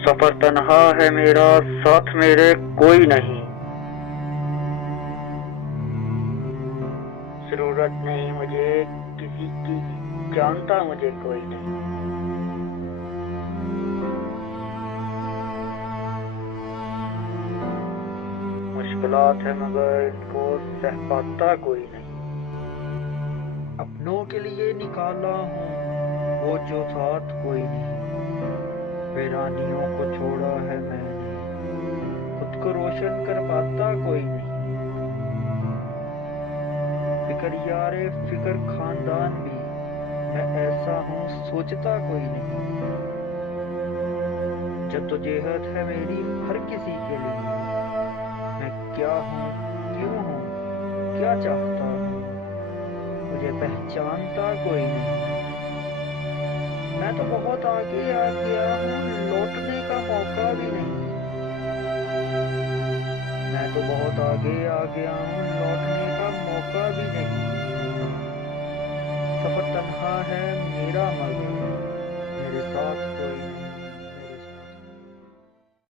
सफर तन्हा है मेरा, साथ मेरे कोई नहीं। जरूरत नहीं मुझे किसी की, जानता मुझे कोई नहीं। मुश्किलात है मगर इनको सह पाता कोई नहीं। अपनों के लिए निकाला हूँ वो जो साथ कोई नहीं। वीरानियों को छोड़ा है मैंने, खुद को रोशन कर पाता कोई नहीं। फिकर यारे फिकर खानदान भी, मैं ऐसा हूँ सोचता कोई नहीं। जद्दोजहद है मेरी हर किसी के लिए, मैं क्या हूँ, क्यों हूँ, क्या चाहता हूँ, मुझे पहचानता कोई नहीं। मैं तो बहुत आगे आ गया हूँ, लौटने का मौका भी नहीं। मैं तो बहुत आगे आ गया हूँ, लौटने का मौका भी नहीं। सफर तन्हा है मेरा मगर